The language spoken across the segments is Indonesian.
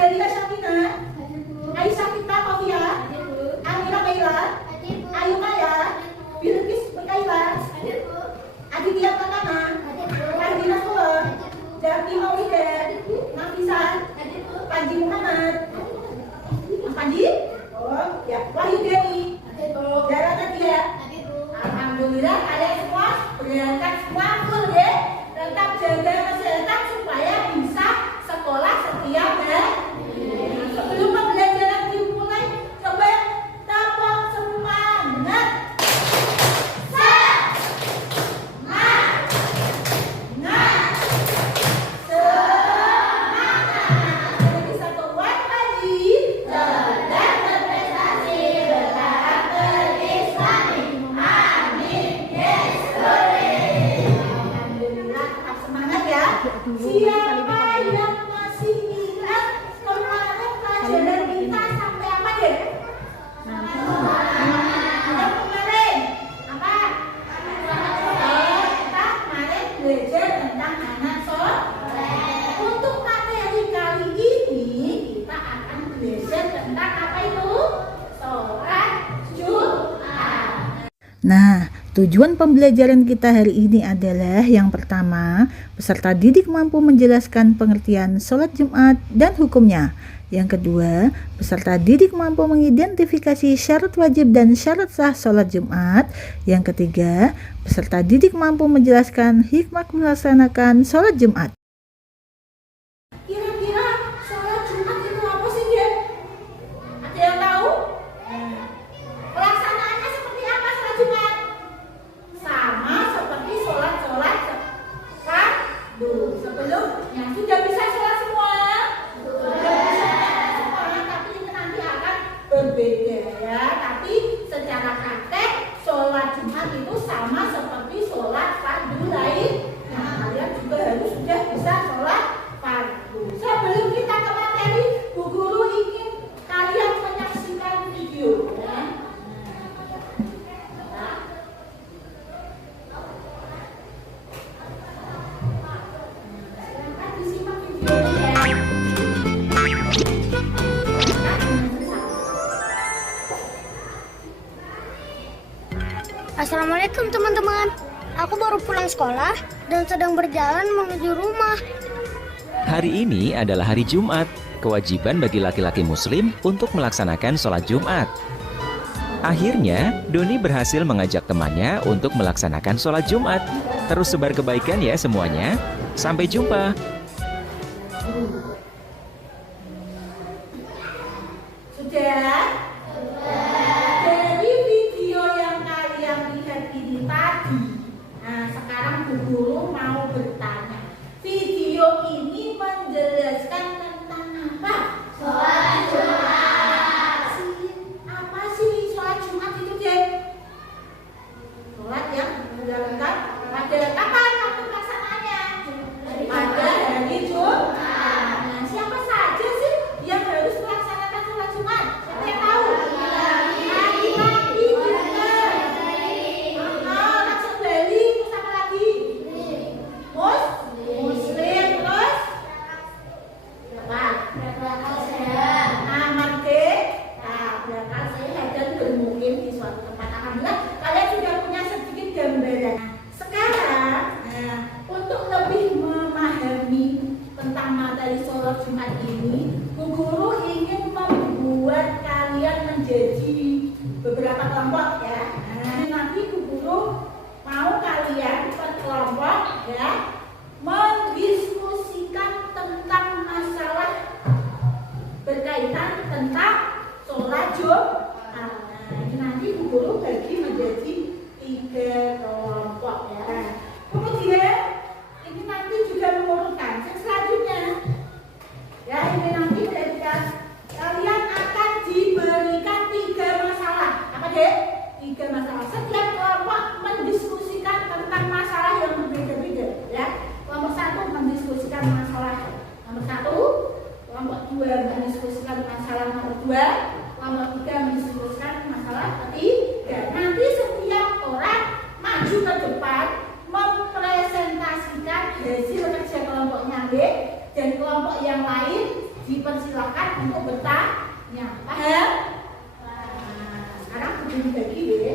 Adelia Syafina, Aisyah Fitna Kofia, Amira Kaila, Ayu Maya, Bilqis Mikaila, Aditya Pratama, Ardina Sulon, Jati Maulida, Nafisa, Panji Muhammad, Panji, oh ya, Wahyu Deni, Dara Nadia. Alhamdulillah kalian semua berangkat semua full ya, tetap jaga kesehatan supaya bisa sekolah setiap hari. Sebelum pembelajaran dimulai, coba tepuk semangat. Siapa yang masih ingat kemarin pelajaran kita sampai apa deh? Yang kemarin apa? Kita kemarin belajar tentang anak soleh. Untuk materi kali ini kita akan belajar tentang apa itu? Sholat Jumat. Nah, tujuan pembelajaran kita hari ini adalah yang pertama, peserta didik mampu menjelaskan pengertian sholat Jumat dan hukumnya. Yang kedua, peserta didik mampu mengidentifikasi syarat wajib dan syarat sah sholat Jumat. Yang ketiga, peserta didik mampu menjelaskan hikmah melaksanakan sholat Jumat. Kira-kira sholat Jumat itu apa sih dia? Ada yang tahu? Pelaksanaannya seperti apa sholat Jumat? Sama seperti sholat-sholat fardu. Sebelumnya sudah bisa sholat semua? Sudah bisa semua, tapi ini nanti akan berbeda ya. Tapi secara praktek sholat Jumat itu sama seperti sholat fardu lain. Nah, kalian juga harus sudah bisa sholat fardu. Sebelum kita ke materi, Bu Guru ingin kalian menyaksikan video ya. Silakan disimak videonya. Assalamualaikum teman-teman. Aku baru pulang sekolah dan sedang berjalan menuju rumah. Hari ini adalah hari Jumat, kewajiban bagi laki-laki muslim untuk melaksanakan sholat Jumat. Akhirnya, Doni berhasil mengajak temannya untuk melaksanakan sholat Jumat. Terus sebar kebaikan ya semuanya. Sampai jumpa. Sudah? Dari video yang kalian lihat ini tadi, nah sekarang Bu Guru mau bertanya, video ini menjelaskan tentang apa? Sholat Jumat. Apa sih sholat Jumat itu, Dek? Sholat yang dilakukan pada kapan waktu pelaksanaannya? Pada hari Jumat. Nah, siapa saja sih yang harus melaksanakan sholat Jumat? Siapa yang tahu? Laki-laki juga. Langsung Bali, terus apa lagi? Muslim, terus apa? Nah, berakal sehat dan bermukim di suatu tempat. Alhamdulillah, kalian sudah punya sedikit gambaran. Sekarang, untuk lebih memahami tentang materi sholat Jumat ini, Bu Guru ingin membuat kalian menjadi beberapa kelompok ya. Nah, nanti Bu Guru mau kalian per kelompok ya mendiskusikan tentang masalah berkaitan tentang sholat Jumat. Nah, ini nanti Bu Guru bagi menjadi 3 kelompok ya. Kemudian ini nanti juga mengurutkan selanjutnya. Ya, ini nanti kalian akan diberikan 3 masalah. Apa deh? 3 masalah. Setiap kelompok mendiskusikan tentang masalah yang berbeda-beda ya. Kelompok 1 mendiskusikan masalah nomor 1, kelompok 2 mendiskusikan masalah nomor 2, kelompok 3 mendiskusikan masalah ketiga. Nanti setiap orang maju ke depan mempresentasikan hasil kerja kelompoknya B dan kelompok yang lain dipersilakan untuk bertanya. Paham? Nah, sekarang dibagi ya.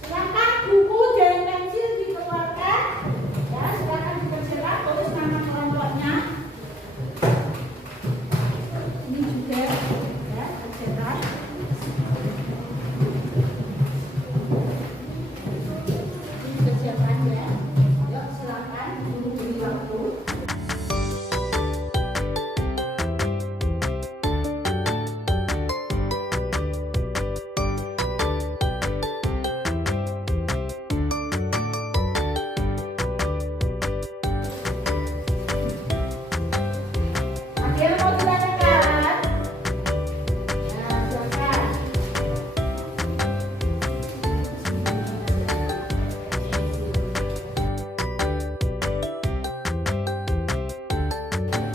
Silakan buku dan pensil dikeluarkan. Ya, silakan dipersilakan tulis nama kelompoknya. Ini juga ya, kerjakan. Ini kerjakan ya. Yuk, silakan beri waktu. Ada yang mau ditanyakan? Ya, silakan.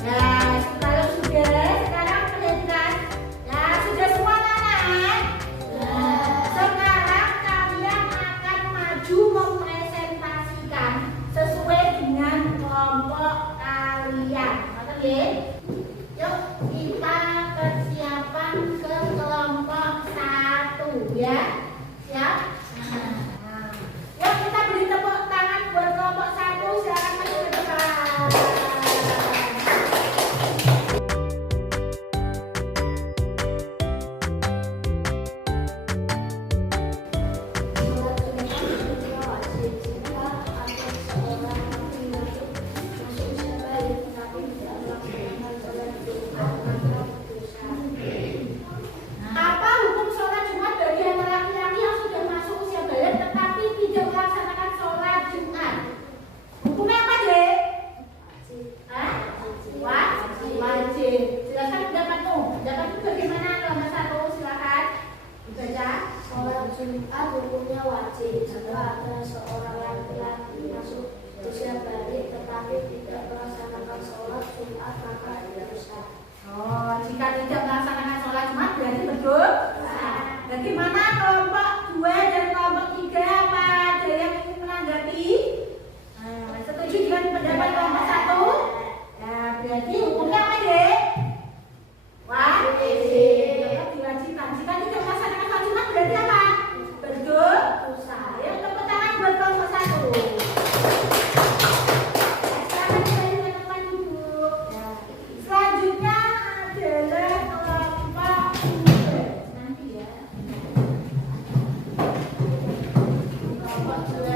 Nah, kalau sudah, sekarang perhatikan. Nah, sudah semua anak. Sekarang kalian akan maju mempresentasikan sesuai dengan kelompok kalian. Ngerti ya? Yuk, kita persiapan ke kelompok 1 ya. Siap? Nah, yuk kita beri tepuk tangan buat kelompok 1. Silakan maju ke depan. Apa hukum sholat Jumat bagi anak laki-laki yang sudah masuk usia balik tetapi tidak melaksanakan sholat Jumat? Hukumnya apa, Dek? Hah? Wajib. Silakan pendapatmu. Pendapatmu bagaimana nomor 1? Silakan dibaca. Sholat Jumat hukumnya wajib. Jika ada seorang laki-laki masuk usia balik tetapi tidak melaksanakan sholat Jumat maka dia dosa. Oh, jika tidak melaksanakan sholat Jumat berarti berdosa. Bagaimana kelompok 2 dan kelompok 3? Apa ada yang ingin menanggapi? Setuju dengan pendapat kelompok 1? Ya, berarti hukumnya apa, Dek? Wajib. Tetap diwajibkan. Jika tidak melaksanakan sholat Jumat berarti apa? Berdosa. Ya, tepuk tangan buat kelompok 1. Silakan kembali ke tempat duduk. Selanjutnya adalah kelompok 3. Nanti ya. Kelompok 2.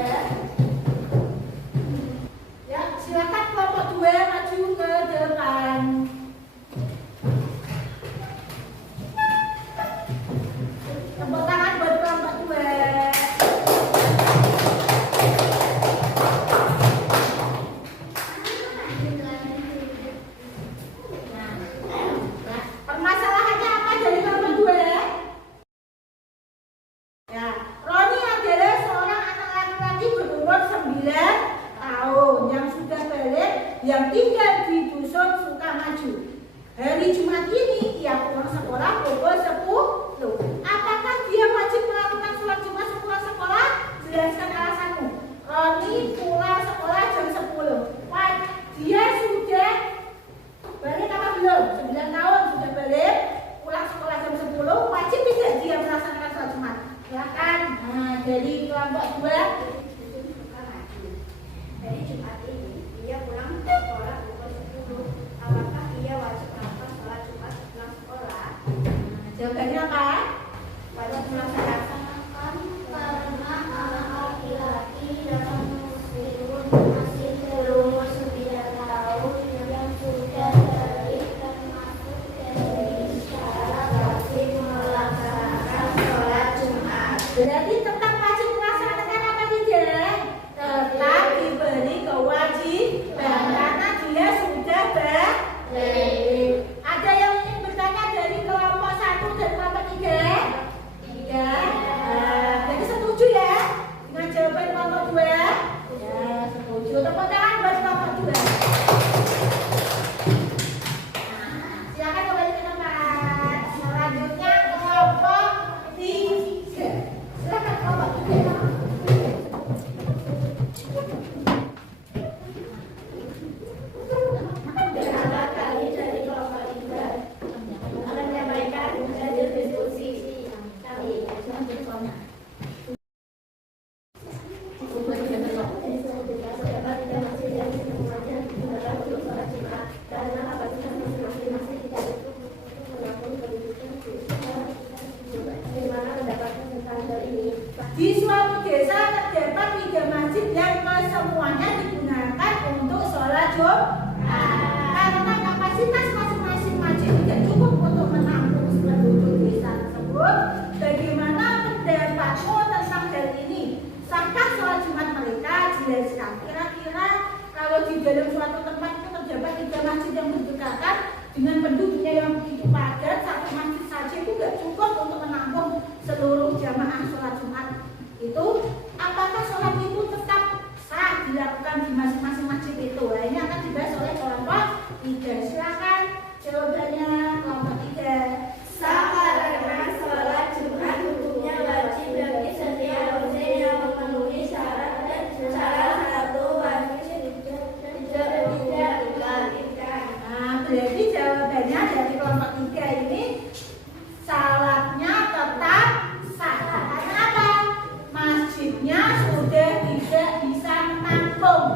Ya, silakan kelompok 2 maju ke depan. Tepuk tangan buat kelompok 2. Ya, permasalahannya apa dari kelompok 2? Ya, Roni adalah seorang anak laki-laki berumur 9 tahun yang sudah balik yang tinggal di dusun Sukamaju. Hari Jumat ini ia pulang sekolah pukul 10. Apakah dia wajib melakukan sholat Jumat sepulang sekolah? Jelaskan alasanmu. Roni pulang sekolah jam 10. Wah, dia sudah balik apa belum? 9 tahun sudah balik, pulang sekolah jam 10. Wajib tidak dia melaksanakan sholat Jumat? Silakan. Nah, dari kelompok 2. Dari Jumat ini dia pulang sekolah pukul 10. Apakah dia wajib melakukan sholat Jumat pulang sekolah? Jawabannya apa? Karena kapasitas masing-masing masjid tidak cukup untuk menampung penduduk desa tersebut, bagaimana pendapatmu tentang hal ini? Sahkah sholat Jumat mereka? Jelaskan. Kira-kira kalau di dalam suatu tempat itu terdapat 3 masjid yang berdekatan dengan penduduknya yang begitu padat, satu masjid saja itu tidak cukup untuk menampung seluruh jamaah sholat Jumat itu, apakah sholat itu tetap sah dilakukan di masing-masing masjid itu? Nah, ini akan dibahas oleh kelompok 3. Silakan jawabannya kelompok 3. Sama karena sholat Jumat hukumnya wajib bagi setiap muslim yang memenuhi syarat dan salah satu wajib tidak diwajibkan. Nah, berarti jawabannya dari kelompok 3 ini salatnya tetap sah. Karena apa? Masjidnya sudah tidak bisa menampung.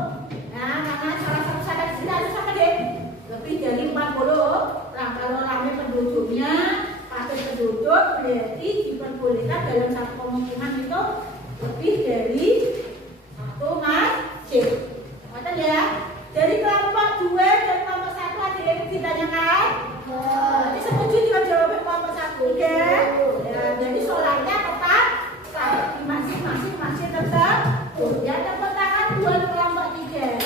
Nah, karena salah satu syarat sila harus apa deh? Lebih dari 40. Nah, kalau ramai penduduknya, pakai penduduk, berarti diperbolehkan dalam satu pemukiman itu lebih dari 1 masjid. Ngerti ya? Dari kelompok 2 dan kelompok 1 ada yang ditanyakan? Jadi setuju dengan jawaban kelompok 1, ya? Ya, jadi sholatnya tetap sah di masing-masing masjid tersebut. Ya, tepuk tangan buat kelompok 3.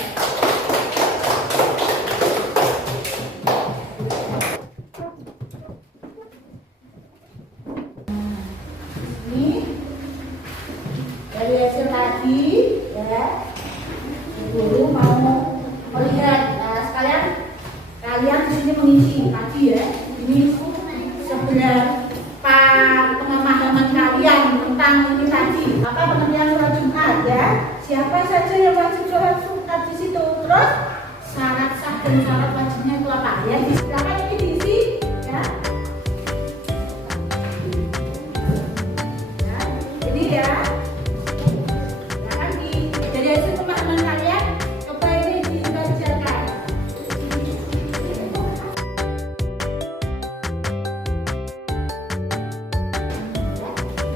Ini dari hasil tadi, ya, guru mau melihat. Nah, sekalian kalian di sini mengisi tadi ya. Ini seberapa pemahaman kalian tentang ini tadi, apa pengertian sholat Jumat ya? Siapa saja yang wajib sholat Jumat di situ? Terus syarat sah dan syarat wajibnya itu apa? Ya, silakan ini diisi ya. Ya, ini ya. Silakan dari hasil pemahaman kalian coba ini dikerjakan.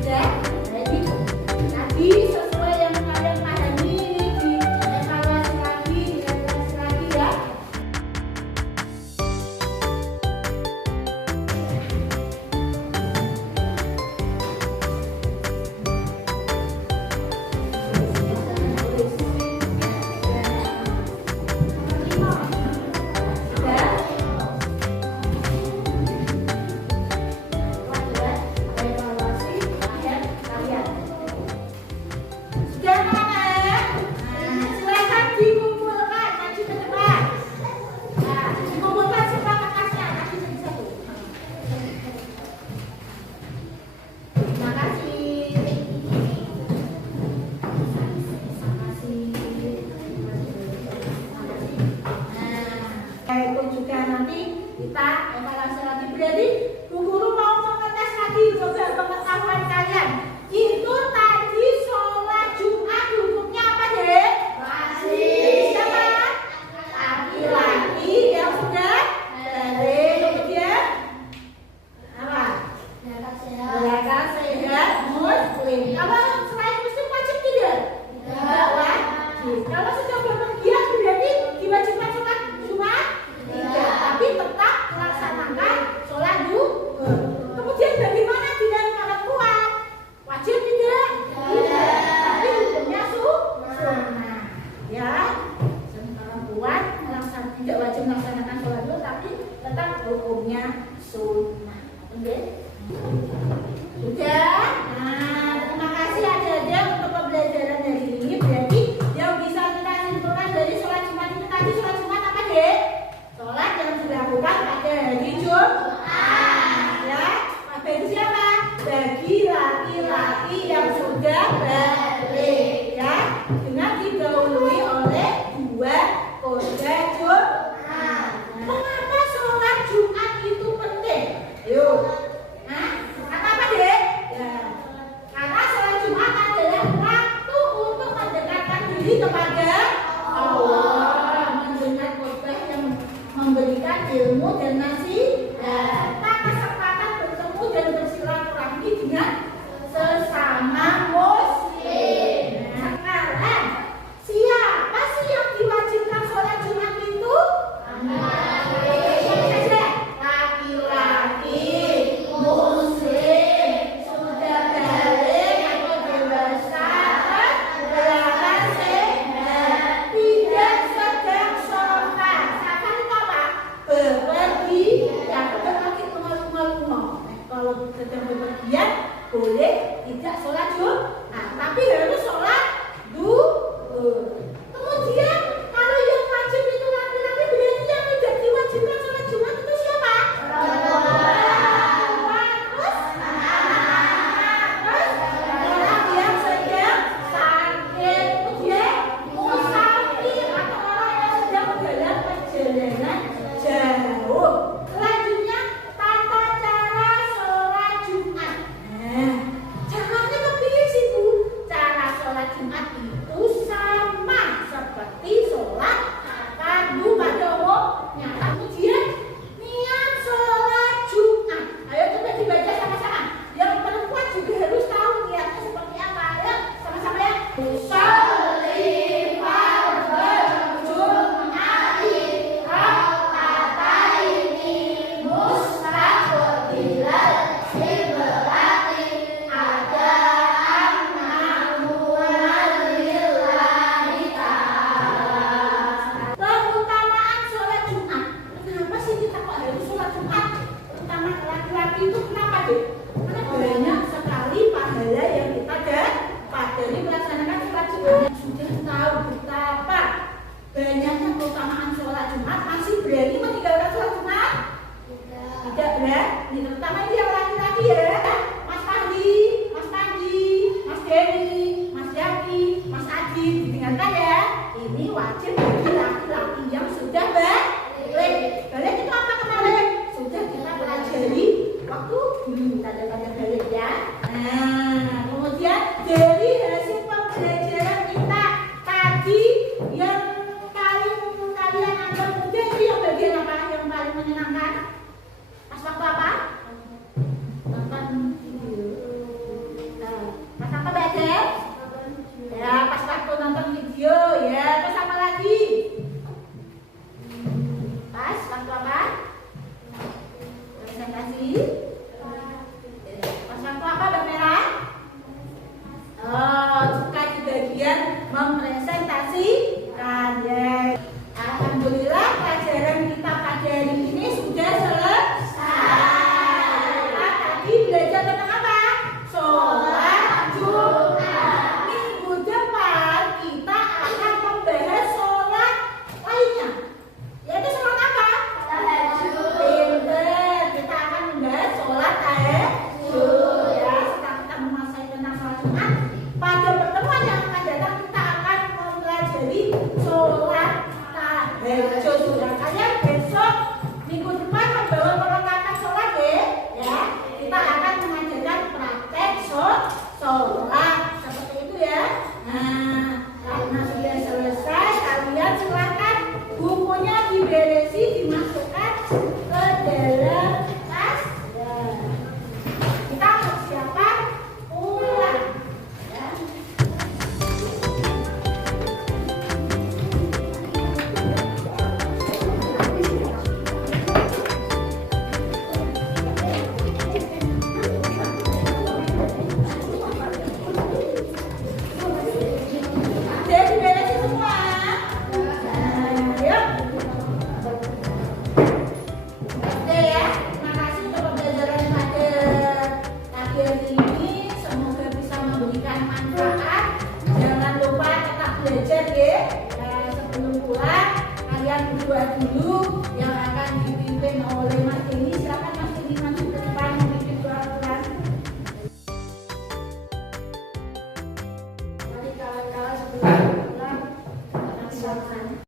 Ya, jadi tadi sesuai yang kalian pahami ini dievaluasi lagi ya. Itu juga nanti kita evaluasi lagi. Berarti Bu Guru mau mengetes lagi juga pengetahuan kalian. Itu tadi sholat Jumat hukumnya apa deh? Wajib. Siapa? Laki-laki yang sudah balik. Kemudian apa? Berakal sehat muslim. Kalau selain muslim wajib tidak? Tidak wajib. Kalau sudah berpergian berarti diwajibkan sholat Jumat? Tidak, tapi tetap melaksanakan sholat zuhur. Kemudian bagaimana dengan perempuan? Wajib tidak? Tidak, tapi hukumnya sunnah. Ya, perempuan tidak wajib melaksanakan sholat zuhur, tapi tetap hukumnya sunnah. Oke? Sudah? Nah, terima kasih adik-adik untuk pembelajaran hari ini. Berarti yang bisa kita simpulkan dari sholat Jumat itu tadi, sholat Jumat apa deh? Sholat yang dilakukan pada hari Jumat. Ya, bagi siapa? Bagi laki-laki yang sudah balik. Ya, dengan didahului oleh 2 kode Jumat. Mengapa sholat Jumat itu penting? Yuk. Nah, apa deh? Ya, karena sholat Jumat adalah waktu untuk mendekatkan diri kepada Allah, mendengar khotbah yang memberikan ilmu dan nasihat, kesempatan bertemu dan bersilaturahmi dengan sesama muslim. Nah, sekarang siapa sih yang diwajibkan sholat Jumat itu? Bejo sudah kalian besok minggu depan membawa perlengkapan sholat ya. Kita akan mengajarkan praktek sholat seperti itu ya. Nah, karena sudah selesai, kalian silakan bukunya diberesi, dimasukkan ke dalam tas. Ya. Kita persiapan pulang. Ya. Jadi beresin semua. Nah, yuk. Oke ya, terima kasih untuk pembelajaran pada pagi hari ini. Semoga bisa memberikan manfaat. Jangan lupa tetap belajar ya. Nah, sebelum pulang, kalian berdua dulu yang akan dipimpin oleh Mas Denny. Silakan Mas Denny maju ke depan memimpin doa-doa. Mari kawan-kawan sebelum pulang, kita silakan.